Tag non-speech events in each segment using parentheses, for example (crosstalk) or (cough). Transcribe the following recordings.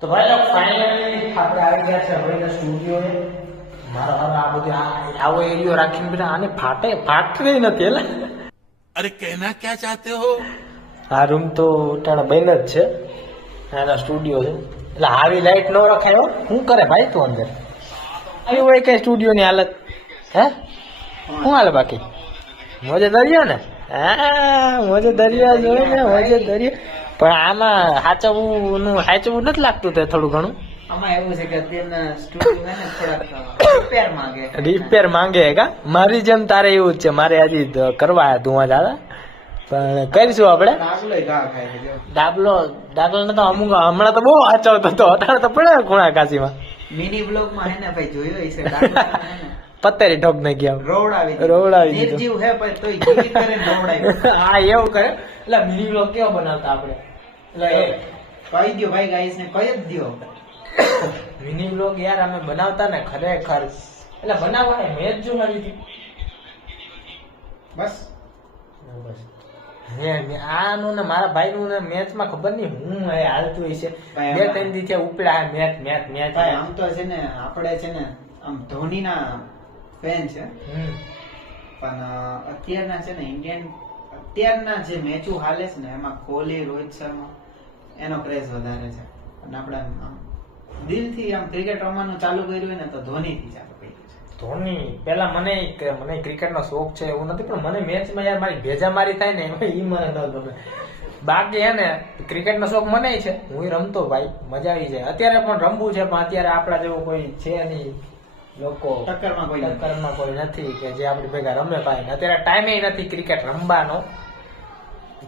તો આવો એરિયો રાખીને બધા આને ફાટે ફાટતી નથી એટલે અરે કહેના ક્યાં ચાહતે હો? આ રૂમ તો ટાણા બેન જ છે. એના સ્ટુડિયો છે. એટલે આવી લાઈટ ન રખાયો શું કરે ભાઈ તું અંદર? આવી હોય કઈ સ્ટુડિયો ની હાલત? હે? શું હાલ બાકી? મોજે દરિયો ને? હા મોજે દરિયા જોઈ ને મોજે દરિયો. પણ આમાં સાચવવું નું સાચવવું નથી લાગતું તે થોડું ઘણું. કે રિપેર માંગે. કા? મારી જેમ તારે એવું જ છે. મારે હજી કરવા ધુઆ દાદા. પણ કરીશું આપણે. ડાબલો ડાબલો ને તો અમુક હમણાં તો બહુ આચવતો હતો અત્યારે તો પડે ખૂણા કાશીમાં મિની બ્લોગમાં હે ને ભાઈ જોયો હશે (laughs) ને? ઠોક ને ગયા. રોવડાવી. રોવડાવી. નિર્જીવ હે પણ તોય જીવિત કરીને રોવડાવ્યું. (laughs) હા એવું કરે. એટલે મિની બ્લોગ કેવો બનાવતા આપણે? એટલે એ કહી દ્યો ભાઈ ગાઈસ ને કહી જ દ્યો. મિની બ્લોગ યાર અમે બનાવતા ને ખરેખર. એટલે બનાવવા મેં જ જો મારી હતી બસ. બસ. આનું ને મારા ભાઈ નું ને મેચમાં ખબર નહીં હું હાલતું હશે બે ત્રણ દી થયા ઉપડા મેચ મેચ મેચ આમ તો છે ને આપણે છે ને આમ ધોનીના ફેન છે. પણ અત્યારના છે ને ઇન્ડિયન અત્યારના જે મેચો હાલે છે ને એમાં કોહલી રોહિત શર્મા એનો ક્રેઝ વધારે છે. અને આપણે દિલથી આમ ક્રિકેટ રમવાનું ચાલુ કર્યું ને તો ધોનીથી ચાલુ. કર્યું છે ધોની પેલા મને મને ક્રિકેટનો શોખ છે એવું નથી પણ મને મેચમાં યાર મારી ભેજા મારી થાય ને એમાં ઈ મને ન ગમે. બાકી હે ને ક્રિકેટનો શોખ મને છે. હું રમતો ભાઈ મજા આવી જાય. અત્યારે પણ રમવું છે પણ અત્યારે આપણા જેવો કોઈ છે નહીં. લોકો ટક્કરમાં કોઈ. ટક્કરમાં કોઈ નથી કે જે આપણી ભેગા રમે ભાઈ. અત્યારે ટાઈમે નથી ક્રિકેટ રમવાનો.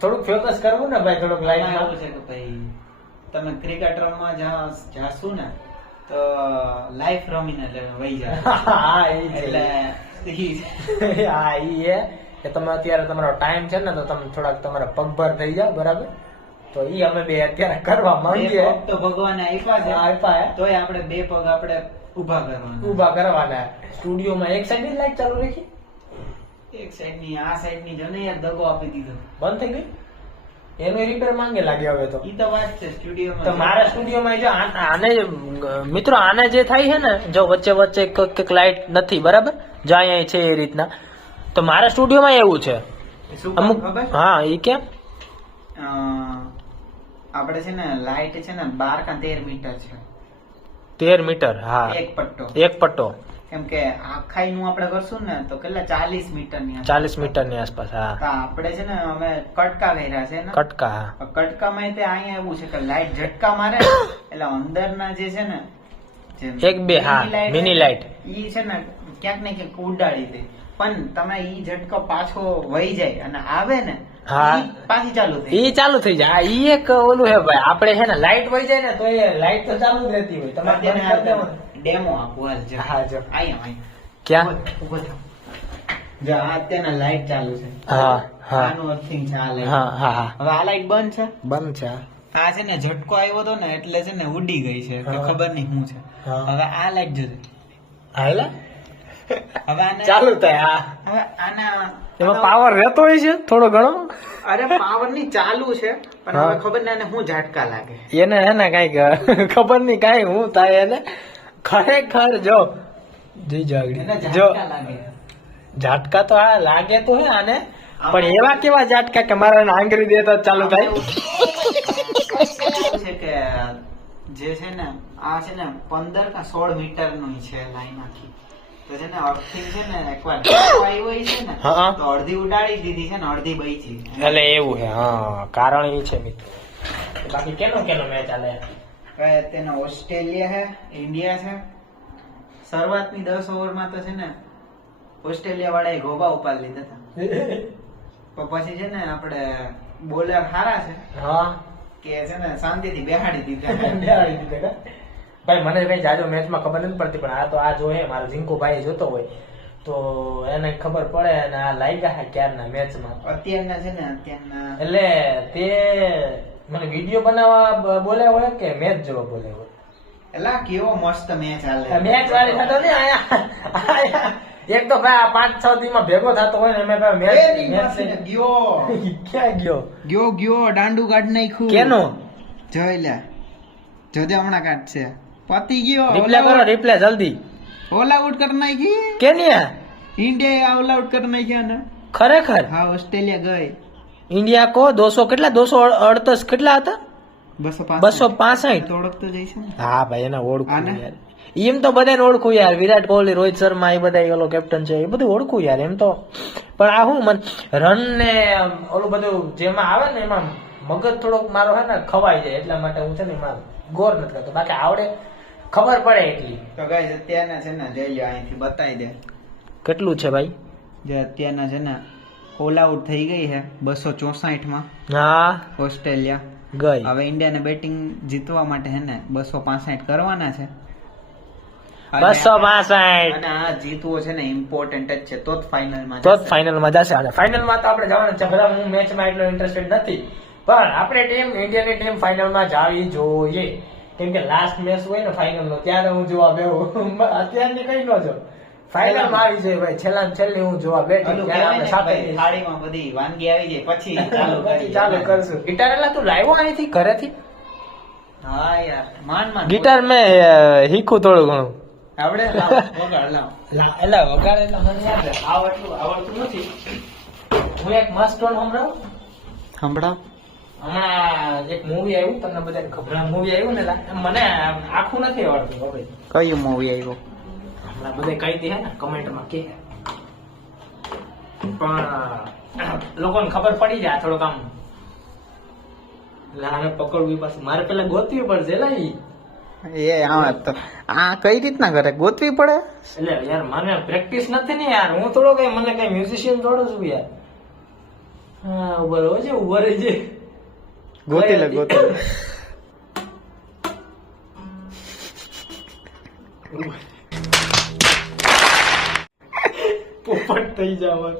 થોડુંક ફોકસ કરવું ને ભાઈ થોડુંક લાઈફમાં છે કે ભાઈ તમે ક્રિકેટ રમવા જાશું જાશો ને તો લાઈફ રમીને એટલે વહી જાય. (laughs) હા એ એટલે (laughs) હા ઈ એ કે તમે અત્યારે તમારો ટાઈમ છે ને તો તમે થોડાક તમારા પગભર થઈ જાઓ બરાબર? તો ઈ અમે બે અત્યારે કરવા માંગીએ. તો ભગવાન આપ્યા છે. આપ્યા. તોય આપણે બે પગ આપણે ઊભા કરવાના. ઊભા કરવાના. સ્ટુડિયોમાં એક સાઈડ લાઈટ ચાલુ રાખી? એક સાઈડની આ સાઈડની જો. ને યાર દગો આપી દીધો. બંધ થઈ ગઈ? એનું રિપેર માંગે લાગે હવે તો. ઈ તો વાત છે સ્ટુડિયોમાં તો મારા સ્ટુડિયોમાં જો આને મિત્રો આને જે થાય છે ને જો વચ્ચે વચ્ચે કોઈક લાઈટ નથી બરાબર? જો અહીંયા છે એ રીતના. તો મારા સ્ટુડિયોમાં એવું છે. અમુક હા એ કેમ? આપણે છે ને લાઈટ છે ને બાર કા તેર મીટર છે. તેર મીટર હા. એક પટ્ટો. એક પટ્ટો. કેમ કે આખાઈ નું આપણે કરશું ને તો કેટલા? ચાલીસ મીટરની ચાલીસ મીટરની આસપાસ હા. આપણે છે ને અમે કટકા કર્યા છે ને. કટકા હા. કટકામાં તે અહીંયા એવું છે કે લાઈટ ઝટકા મારે. એટલે અંદર ના જે છે ને એક બે, હા, મિની light. ઈ છે ને ક્યાંક ને ક્યાંક ઉડાડી દે. પણ તમે ઈ ઝટકો પાછો વહી જાય અને આવે ને હા. પાછી ચાલુ થઈ ઈ ચાલુ થઈ જાય. ઈ એક ઓલું હે ભાઈ આપણે છે ને લાઈટ વહી જાય ને તો એ લાઈટ તો ચાલુ જ રહેતી હોય. તમારે. ડેમો આપો હાલ જરા. હા, જો. અહીંયા અહીંયા ક્યાં? ઊભો થાવ. જો અત્યારના લાઈટ ચાલુ છે. હા, હા. આનું અર્થિંગ છે આ લાઈટ હા હા હા. હવે આ લાઈટ બંધ છે? બંધ છે. આ છે ને ઝટકો આવ્યો હતો ને એટલે છે ને ઉડી ગઈ છે કે ખબર નહીં શું છે. હવે આ લાઈટ જોજે. હાલે હવે આને ચાલુ થાય હવે આના એમાં પાવર રહેતો હોય છે થોડો ઘણો? અરે પાવરની ચાલુ છે પણ હવે ખબર નહીં એને શું ઝાટકા લાગે. એને હે ને કંઈક ખબર નહીં કઈ હું થાય એને. ખરેખર જો જી જાગડી જો ઝાટકા તો આ લાગે તો હે આને પણ એવા કેવા ઝાટકા કે મારા આંગરી દેતા ચાલુ થાય છે કે જે છે ને આ છે ને પંદર કે સોળ મીટરનું છે લાઈન આખી. તો છે ને અર્થિંગ છે ને એકવાર આવી હોય છે ને હા. તો અડધી ઉડાડી દીધી છે ને અડધી બચી. એટલે એવું છે હા કારણ એ છે મિત્રો. બાકી કેનો કેનો મેચ ચાલે હવે તેના ઓસ્ટ્રેલિયા છે ઇન્ડિયા છે શરૂઆતની દસ ઓવરમાં તો છે ને ઓસ્ટ્રેલિયા વાળાએ ગોબા ઉપાડી લીધા હતા. (laughs) પણ પછી છે ને આપણે બોલર સારા છે. હા. કે છે ને શાંતિથી બેહાડી દીધા. (laughs) બેહાડી દીધા ભાઈ મને કઈ જાજો મેચમાં ખબર નથી પડતી પણ આ તો આ જોયે મારો ઝીંકુ ભાઈ જોતો હોય. તો એને ખબર પડે અને આ લાગ્યા ક્યારના મેચમાં. અત્યારના છે ને અત્યારના એટલે તે મને વીડિયો બનાવવા બોલાવ્યો બોલ્યા હોય કે મેચ જોવા બોલાવ્યો હોય? એલા કેવો મસ્ત મેચ હાલે. મેચ વાળી થતો ને આયા. એક તો ભાઈ આ પાંચ છ દી માં ભેગો થતો હોય ને અમે ભાઈ મેચ મેચ ગયો. (laughs) ક્યાં ગયો? ગયો ગયો દાંડુ કાઢ નાખ્યું. કેનો? જોઈ લે. જોજે હમણાં કાઢશે પતી ગયો રિપ્લે કરો રિપ્લે જલ્દી. ઓલ આઉટ કરી નાખી. કેનિયા? ઇન્ડિયા ઓલ આઉટ કરી નાખ્યા ને. ખરેખર? હા ઓસ્ટ્રેલિયા ગઈ. ઇન્ડિયા કો દોસો કેટલા? દોસો અડતસ કેટલા હતા? બસો પાસઠ. ઓળખતો જઈશ હા ભાઈ એને ઓળખું યાર. એમ તો બધાને ઓળખું યાર. વિરાટ કોહલી રોહિત શર્મા એ બધા ઓલો કેપ્ટન છે. એ બધું ઓળખું યાર એમ તો. પણ આ હું મન રન ને ઓલું બધું જેમાં આવે ને એમાં મગજ થોડોક મારો હે ને ખવાઈ જાય એટલા માટે હું છે ને એમાં ગોર નથી કરતો. બાકી આવડે. ખબર પડે એટલી. તો ગાઈસ અત્યારના છે ને જઈ અહીંથી બતાવી દે. કેટલું છે ભાઈ? જે અત્યારના છે ને ઓલ આઉટ થઈ ગઈ છે બસો ચોસાઠમાં હા. ઓસ્ટ્રેલિયા. ગઈ. હવે ઇન્ડિયાને બેટિંગ જીતવા માટે હે ને બસો પાસઠ કરવાના છે. બસો પાસઠ. અને આ જીતવો છે ને ઇમ્પોર્ટન્ટ જ છે. તો જ ફાઇનલમાં તો જ ફાઇનલમાં જશે અને ફાઇનલમાં તો આપણે જવાના છે. બધા હું મેચમાં એટલો ઇન્ટરેસ્ટેડ નથી. પણ આપણે ટીમ ઇન્ડિયાની ટીમ ફાઇનલમાં જાવી જોઈએ. કેમ કે લાસ્ટ મેચ હોય ને ફાઇનલનો ત્યારે હું જોવા બેહું (laughs) અત્યારની કઈ ન જો ફાઇનલમાં આવી જાય ભાઈ. છેલ્લા ને છેલ્લી હું જોવા બેઠી ત્યારે આપણે સાથે થાળીમાં બધી વાનગી આવી જાય પછી (laughs) ચાલુ પછી ચાલુ કરશું. ગિટાર એટલે તું લાવ્યો અહીંથી ઘરેથી? હા યાર માન માન ગિટાર મેં શીખું થોડું ઘણું. આવડે લાવ, વગાડ લાવ. એટલે વગાડે એટલે મને યાદ. આવડતું આવડતું નથી. હું એક મસ્ત ટોન સંભળાવું સંભળાવ હમણાં એક મૂવી આવ્યું તમને બધાને ખબર. મૂવી આવ્યું ને મને આખું નથી આવડતું હવે કયું મૂવી આવ્યું? હમણાં બધે કહી દે ને કમેન્ટમાં કે. પણ લોકોને ખબર પડી જાય થોડોક આમ. એટલે આને પકડવી પાછું. મારે પેલા ગોતવી પડશે લા એ આ તો આ કઈ રીતના કરે? ગોતવી પડે? એટલે યાર મને પ્રેક્ટિસ નથી ને યાર. હું થોડો કઈ મને કઈ મ્યુઝિશિયન થોડો છું યાર. હા ઉભર રહો છે ઊભો રહી છે ગોતી લે ગોતી લે. (laughs) પોપટ થઈ જાવ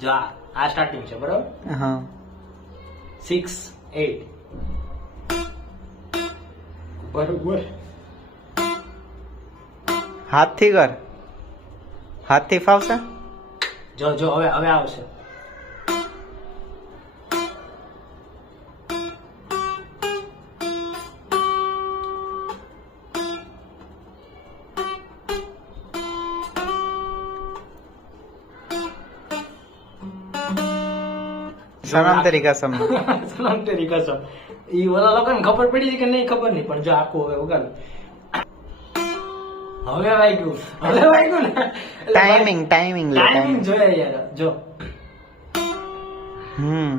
જો આ આ સ્ટાર્ટિંગ છે બરોબર? હા. સિક્સ એટ બરોબર હાથથી કર. હાથથી ફાવશે? જો જો હવે હવે આવશે. સનમ તરીકા સમ સલામ તેરી કસમ ઈ ઓલા લોકોને ખબર પડી કે નહીં ખબર નહીં પણ જો આખું હવે ઉગાડ. હવે વાગ્યું. હવે વાગ્યું ને. ટાઈમિંગ ટાઈમિંગ ટાઈમિંગ ટાઈમિંગ યાર. જો. હમ.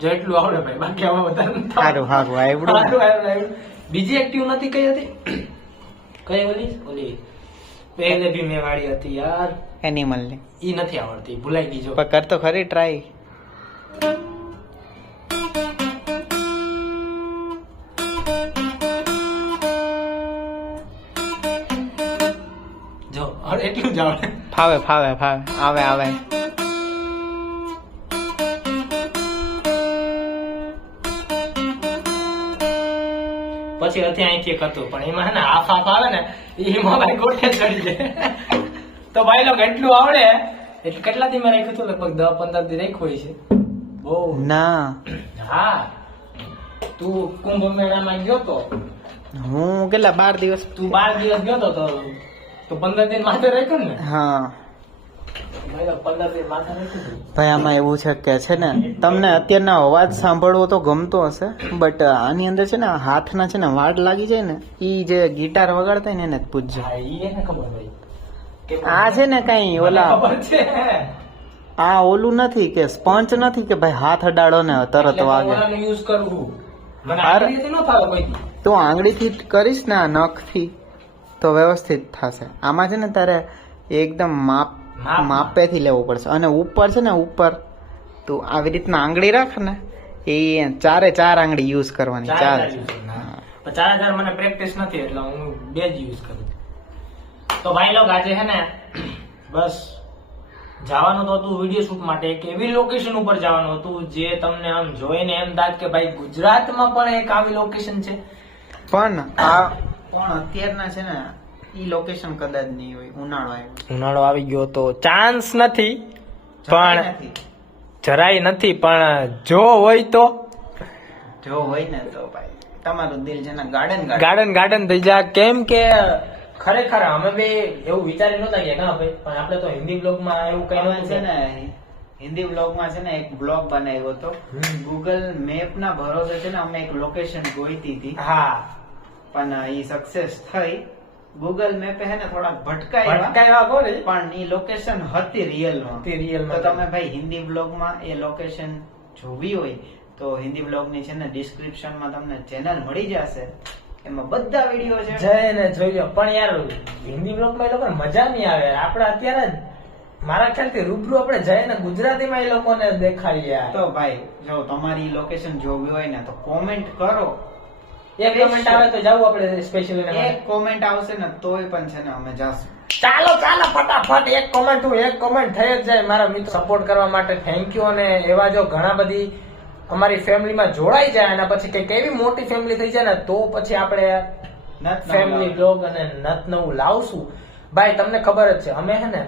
જેટલું આવડે ભાઈ બાકી આમાં વધારે સારું સારું આવડું સારું, સારું. બીજી એક્ટિવ નથી કઈ હતી? કઈ ઓલી? ઓલી પહેલે ભી મેં વાળી હતી યાર. એનિમલ ને. ઈ નથી આવડતી ભૂલાઈ ગઈ જો. પણ કર તો ખરી ટ્રાય જો એટલું જ આવડે. ફાવે ફાવે ફાવે. આવે આવે. પછી અહીંથી એક હતું. પણ એમાં ને હાફ હાફ આવે ને એ મોબાઈલ ગોઠે ચડી જાય. તો ભાઈ લોકો એટલું આવડે? એટલે કેટલા દી મેં રાખ્યું હતું? લગભગ દસ પંદર દી રાખ્યું છે. બહુ. ના. હા. તું કુંભ મેળામાં ગયો તો? હું કેટલા બાર દિવસ? તું બાર દિવસ ગયો તો તો? તો પંદર દિન માથે રાખ્યું ને? હા. ભાઈ આમાં એવું છે કે છે ને તમને અત્યારના અવાજ સાંભળવો તો ગમતો હશે બટ આની અંદર છે ને હાથના છે ને વાડ લાગી જાય ને એ જે ગિટાર વગાડતા ને એને જ પૂછજો આ છે ને કઈ ઓલા આ ઓલું નથી કે સ્પંચ નથી કે ભાઈ હાથ અડાડો ને તરત વાગે. તું આંગળીથી કરીશ ને આ નખથી તો વ્યવસ્થિત થશે. આમાં છે ને તારે એકદમ માપ. માપેથી લેવું પડશે. અને ઉપર છે ને ઉપર તું આવી રીતના આંગળી રાખ ને એ ચારે ચાર આંગળી યુઝ કરવાની ચાર ચાર. હજાર મને પ્રેક્ટિસ નથી એટલે હું બે જ યુઝ કરું તો ભાઈ લોક આજે હે ને બસ જવાનું તો હતું વીડિયો શૂટ માટે. એક એવી લોકેશન ઉપર જવાનું હતું જે તમને આમ જોઈને એમ દાદ કે ભાઈ ગુજરાતમાં પણ એક આવી લોકેશન છે. પણ આ પણ અત્યારના છે ને ઈ લોકેશન કદાચ નહીં હોય ઉનાળો આવ્યો ઉનાળો આવી ગયો તો ચાન્સ નથી જરાય પણ નથી. જરાય નથી પણ જો હોય તો? જો હોય ને તો ભાઈ તમારું દિલ છે ને ગાર્ડન ગાર્ડન ગાર્ડન થઈ જા. કેમ કે ખરેખર અમે બે એવું વિચારી નતા કે ના ભાઈ પણ આપણે તો હિન્દી બ્લોગમાં એવું કહેવાય છે ને ને હિન્દી બ્લોગમાં છે ને એક બ્લોગ બનાવ્યો હતો. ગૂગલ મેપ ના ભરોસે છે ને અમે એક લોકેશન ગોઈતી હતી. હા. પણ એ સક્સેસ થઈ. ગૂગલ મેપે હે ને થોડા ભટકાયા ભટકાયા કોને પણ એ લોકેશન હતી રિયલમાં. હતી real માં. તો તમે ભાઈ હિન્દી બ્લોગમાં એ લોકેશન જોવી હોય તો હિન્દી બ્લોગની છે ને ડિસ્ક્રિપ્શનમાં તમને ચેનલ મળી જશે. એમાં બધા વીડિયો છે. જઈને જોઈ લો પણ યાર હિન્દી બ્લોગમાં એ લોકોને મજા નહીં આવે. આપણે અત્યારે જ મારા ખ્યાલથી રૂબરૂ આપણે જઈને ગુજરાતીમાં એ લોકોને દેખાડીએ. તો ભાઈ જો તમારી લોકેશન જોવી હોય ને તો કોમેન્ટ કરો. એક કમેન્ટ આવે તો જાવ આપણે સ્પેશિયલ એક કોમેન્ટ આવશે ને તોય પણ છે ને અમે જાશું. ચાલો ચાલો ફટાફટ એક કોમેન્ટ હું એક કોમેન્ટ થઈ જ જાય મારા મિત્રો. સપોર્ટ કરવા માટે થેન્ક યુ અને એવા જો ઘણા બધી અમારી ફેમિલીમાં જોડાઈ જાય અને પછી કંઈક એવી મોટી ફેમિલી થઈ જાય ને તો પછી આપણે નત ફેમિલી. બ્લોગ અને નત નવું લાવશું. ભાઈ તમને ખબર જ છે અમે હે ને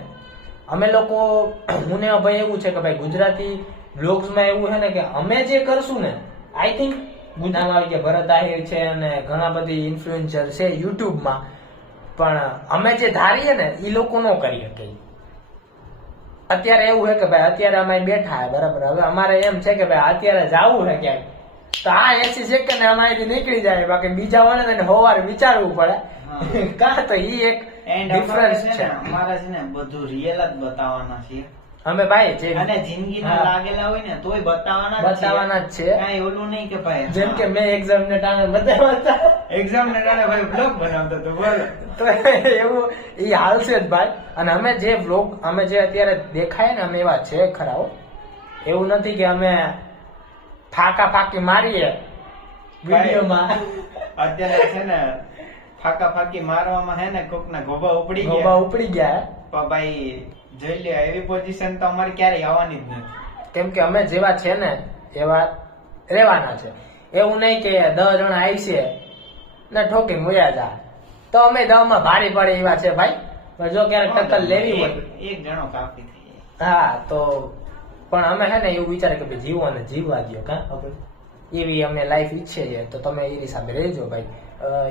અમે લોકો હું ને ભાઈ એવું છે કે ભાઈ ગુજરાતી બ્લોગ્સમાં એવું છે ને કે અમે જે કરશું ને આઈ થિંક ગુનામાં આવી કે ભરત આહિર છે અને ઘણા બધી ઇન્ફ્લુએન્સર છે યુટ્યુબમાં. પણ અમે જે ધારીએ ને એ લોકો ન કરી શકે. અત્યારે એવું છે કે ભાઈ અત્યારે અમે બેઠા હે બરાબર? હવે અમારે એમ છે કે ભાઈ અત્યારે જવું છે ક્યાંક. તો આ એસી સેકન્ડ અમારીથી નીકળી જાય. બાકી બીજા વાળા ને સવારે વિચારવું પડે. કા તો ઈ એક ડિફરન્સ છે અમારે છે ને બધું રિયલ જ બતાવવાના છીએ. અમે ભાઈ જે અને જિંદગીના હા. લાગેલા હોય ને તોય બતાવવાના બતાવવાના જ છે. કાંઈ ઓલું નહીં કે ભાઈ જેમ કે મેં એક્ઝામ ને ટાણે બતાવતા એક્ઝામ ને ટાણે ભાઈ બ્લોગ બનાવતો તો બોલ. તો એવું એ હાલશે જ ભાઈ. અને અમે જે વ્લોગ અમે જે અત્યારે દેખાય ને અમે એવા છે ખરા એવું નથી કે અમે ફાકા ફાકી મારીએ વિડીયોમાં. અત્યારે છે ને ફાકા ફાકી મારવામાં હે ને કોક ના ગોબા ઉપડી ગોબા ઉપડી ગયા. પણ ભાઈ જોઈ લે એવી પોઝિશન તો અમારે ક્યારેય આવવાની જ નથી. કેમ કે અમે જેવા છે ને એવા રહેવાના છે. એવું નહીં કે દસ જણા છે ને ઠોકી મુયા જા. તો અમે દવામાં ભારી પડે એવા છે ભાઈ. પણ જો ક્યારેક ટક્કર લેવી હોય. એક- જણો કાપી થઈ હા તો પણ અમે છે ને એવું વિચારે કે ભાઈ જીવો અને જીવવા દો કા. એવી અમે લાઈફ ઈચ્છે છે. તો તમે એ હિસાબે રહેજો ભાઈ.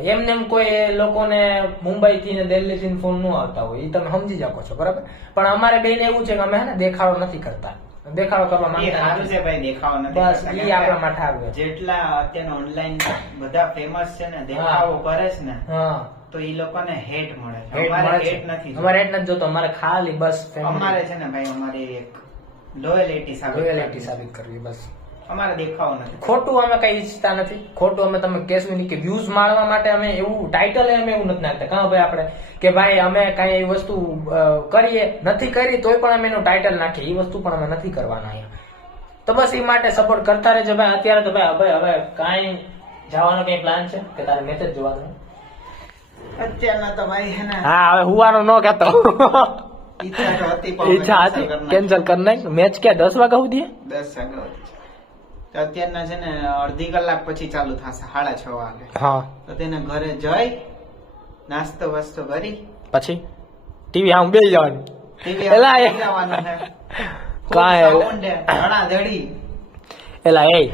એમને એમ કોઈ લોકોને મુંબઈ થી ને દિલ્હી થી ફોન ન આવતા હોય. એ તમે સમજી શકો છો બરાબર? પણ અમારે બેન એવું છે કે અમે હે ને દેખાડો નથી કરતા. દેખાડો કરવા એ માંગતા નથી. છે ભાઈ દેખાવો નથી બસ કે આપણા માટે આવ્યું જેટલા અત્યારના ઓનલાઈન બધા ફેમસ છે ને દેખાવો કરે છે ને હા. તો એ લોકોને હેટ મળે છે. અમારે હેટ નથી. અમારે હેટ નથી જોતો. અમારે ખાલી બસ અમારે છે ને ભાઈ અમારી એક લોયલિટી સાબિત લોયલિટી. સાબિત કરવી બસ. અમારે દેખાવો નથી. ખોટું અમે કઈ ઈચ્છતા નથી. ખોટું અમે તમે કહેશું નહીં કે વ્યૂઝ માણવા માટે અમે એવું ટાઇટલ અમે એવું નથી નાખતા. કાં ભાઈ આપણે કે ભાઈ અમે કઈ એવી વસ્તુ કરીએ નથી કરી તોય પણ અમે એનું ટાઇટલ નાખીએ. એ વસ્તુ પણ અમે નથી કરવાના અહીંયા. તો બસ એ માટે સપોર્ટ કરતા રહેજો ભાઈ. અત્યારે તો ભાઈ હવે હવે કાંઈ જવાનો કઈ પ્લાન છે? કે તારે મેચ જ જોવાનું અત્યારના તો ભાઈ હે ને હા હવે હુવાનો ન કહેતો. ઈચ્છા હતી. કેન્સલ કરી નાખ. મેચ ક્યાં? દસ વાગ્યા સુધી? દસ વાગ્યા. તો અત્યારના છે ને અડધી કલાક પછી ચાલુ થશે સાડા છ વાગે. હા. તો તેને ઘરે જઈ નાસ્તો વાસ્તો કરી. પછી? ટીવી આમ બે જવાનું. (laughs) કાંઈ. એલા. એ.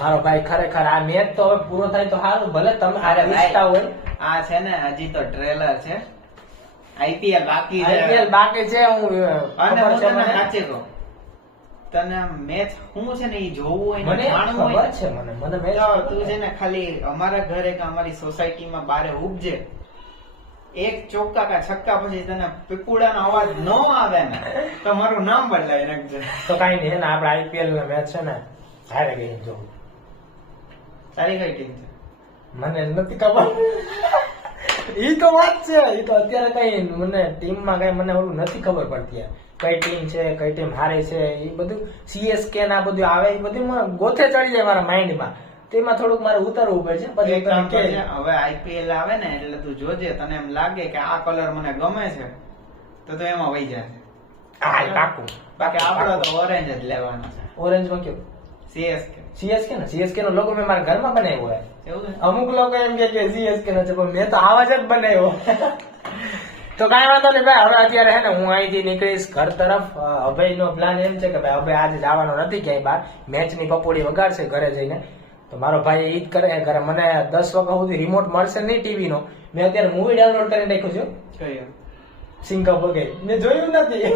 મારો ભાઈ ખરેખર આ મેચ તો હવે પૂરો થાય તો સારું ભલે તમે અરે ઈચ્છતા હોય. આ છે ને હજી તો ટ્રેલર છે. આઈપીએલ બાકી છે. બાકી છે હું અને હું કહું. તને મેચ શું છે ને એ જોવું હોય મને ખબર છે મને મને મેચ તું છે. ને ખાલી અમારા ઘરે કે અમારી સોસાયટીમાં બારે ઉપજે. એક ચોક્કા કા છક્કા પછી તને પીપુડાનો અવાજ ન આવે ને તો મારું નામ બદલાવી નાખજે. તો કઈ નહીં ને આપણે આઈપીએલ ને મેચ છે ને હારે ગઈ જોવું. તારી કઈ ટીમ છે? મને નથી ખબર. ઈ તો વાત છે ઈ તો અત્યારે કઈ મને ટીમમાં કઈ મને ઓલું નથી ખબર પડતી કઈ ટીમ છે કઈ ટીમ હારે છે એ બધું સીએસકે ના બધું આવે એ બધું મને ગોથે ચડી જાય મારા માઇન્ડમાં તેમાં થોડુંક મારે ઉતરવું પડશે પછી કામ કરજે, હવે આઈપીએલ આવે ને એટલે તું જોજે તને એમ લાગે કે આ કલર મને ગમે છે તો તો એમાં વહી જાય હા, પાકું. બાકી આપણો તો ઓરેન્જ જ લેવાનો છે. ઓરેન્જમાં કયો સીએસકે સીએસકે ને? સીએસકે નો લોગો મેં મારા ઘરમાં બનાવ્યો હોય. અમુક લોકો એમ કે કે સીએસકે નો છે પણ મેં તો આવા જ બનાવ્યો. (laughs) તો કાંઈ વાંધો નહીં ભાઈ હવે અત્યારે હે ને હું અહીંથી નીકળીશ ઘર તરફ. અભયનો પ્લાન એમ છે કે ભાઈ અભય આજે જવાનો નથી ક્યાંય બહાર. મેચની પપોડી વગાડશે ઘરે જઈને. તો મારો ભાઈ ઈદ જ કરે ઘરે મને દસ વાગ્યા સુધી રિમોટ મળશે નહીં ટીવી નો. મેં અત્યારે મૂવી ડાઉનલોડ કરી નાખ્યું છું. સિંકા બગે મેં જોયું નથી.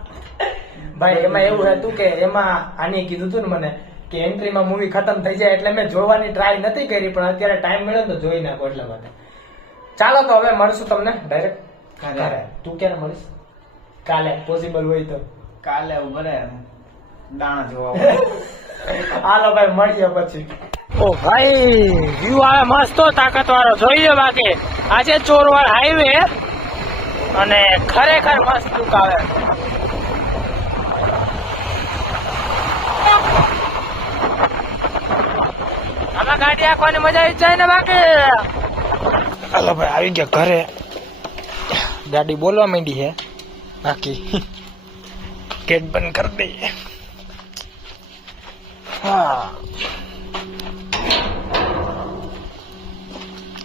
(laughs) ભાઈ એમાં એવું હતું કે એમાં આની કીધું હતું ને મને કે એન્ટ્રીમાં મૂવી ખતમ થઈ જાય એટલે મેં જોવાની ટ્રાય નથી કરી પણ અત્યારે ટાઈમ મળ્યો તો જોઈ નાખો એટલા માટે. ચાલો તો હવે મળશું તમને ડાયરેક્ટ ઘરે. ઘરે તું ક્યારે મળીશ? કાલે પોસિબલ હોય તો. કાલે ઉભરે દાણા જોવા આવું. (laughs) હાલો ભાઈ મળીએ પછી. ઓ ભાઈ વ્યૂ આવે મસ્ત તાકાત વાળો જોઈએ બાકી. આજે ચોરવાડ હાઈવે અને ખરેખર મસ્ત લુક આવે. આમાં ગાડી આખવાની મજા આવી જ જાય ને બાકી. હાલો ભાઈ, આવી ગયા ઘરે. ગાડી બોલવા માંડી છે. બાકી, ગેટ બંધ કરી દઈએ હા.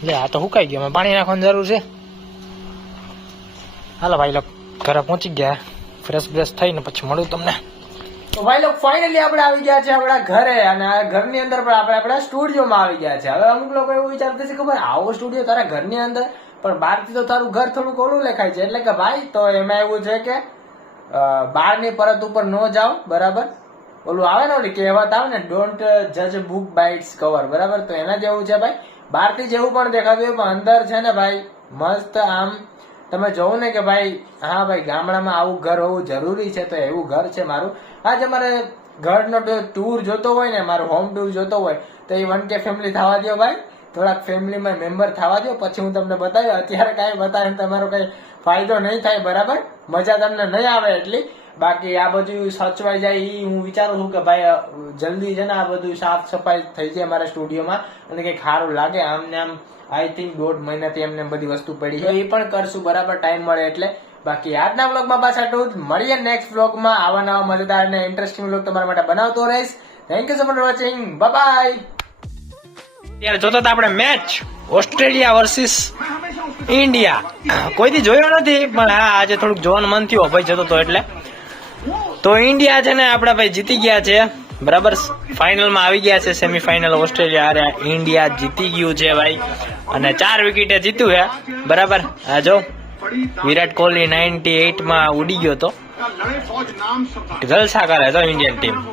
લે, આ તો હુકાઈ ગયો અમે પાણી નાખવાની જરૂર છે. હાલો ભાઈ લોક ઘરે પહોંચી ગયા. ફ્રેશ બ્રેશ થઈને પછી મળું તમને. તો ભાઈ લોકો ફાઇનલી આપણે આવી ગયા છે આપણા ઘરે અને આ ઘરની અંદર પણ આપણે આપણા સ્ટુડિયોમાં આવી ગયા છે. હવે અમુક લોકો એવું વિચારતા છે ખબર આવો સ્ટુડિયો તારા ઘરની અંદર? પણ બહારથી તો તારું ઘર થોડું ઓલું લેખાય છે. એટલે કે ભાઈ, તો એમાં એવું છે કે બહારની પરત ઉપર ન જાઓ, બરાબર? ઓલું આવે ને ઓલી કહેવત આવે ને ડોન્ટ જજ બુક બાઇટ્સ કવર બરાબર? તો એના જેવું છે ભાઈ. બહારથી જેવું પણ દેખાતું હોય, પણ અંદર છે ને ભાઈ, મસ્ત આમ તમે જોવો ને કે ભાઈ, હા ભાઈ, ગામડામાં આવું ઘર હોવું જરૂરી છે તો એવું ઘર છે મારું. આજે મારે ઘરનો ટૂર જોતો હોય ને, મારો હોમ ટૂર જોતો હોય, તો એ વન કે ફેમિલી થવા દો ભાઈ. થોડાક ફેમિલીમાં મેમ્બર થવા દો પછી હું તમને બતાવ્યો અત્યારે કાંઈ બતાવીને તમારો કઈ ફાયદો નહીં થાય, બરાબર? મજા તમને નહીં આવે એટલી. બાકી આ બધું સચવાઈ જાય એ હું વિચારું છું કે ભાઈ જલ્દી છે ને આ બધું સાફ સફાઈ થઈ જાય મારા સ્ટુડિયોમાં અને કંઈક સારું લાગે. આમ ને આમ આઈ થિંક દોઢ મહિનાથી એમને બધી વસ્તુ પડી છે. એ પણ કરશું, બરાબર, ટાઈમ મળે એટલે. બાકી આજના વ્લોગમાં પાછા આટલું. મળીએ નેક્સ્ટ વ્લોગમાં. આવા નવા મજેદાર અને ઇન્ટરેસ્ટિંગ વ્લોગ તમારા માટે બનાવતો રહીશ. Thank you so much watching bye ત્યારે જોતો હતા આપણે મેચ ઓસ્ટ્રેલિયા વર્સિસ ઇન્ડિયા કોઈથી જોયો નથી, પણ હા, આજે થોડુંક જોવાનું મન થયું. ભાઈ જતો હતો એટલે. તો ઇન્ડિયા છે ને આપણા ભાઈ જીતી ગયા છે. બરાબર? ફાઇનલમાં આવી ગયા છે. સેમીફાઇનલ ઓસ્ટ્રેલિયા અરે ઇન્ડિયા જીતી ગયું છે ભાઈ. અને ચાર વિકેટે જીત્યું છે. બરાબર? આ જો, વિરાટ કોહલી નાઇન્ટી એઇટમાં ઉડી ગયો તો. જલસા કરે તો ઇન્ડિયન ટીમ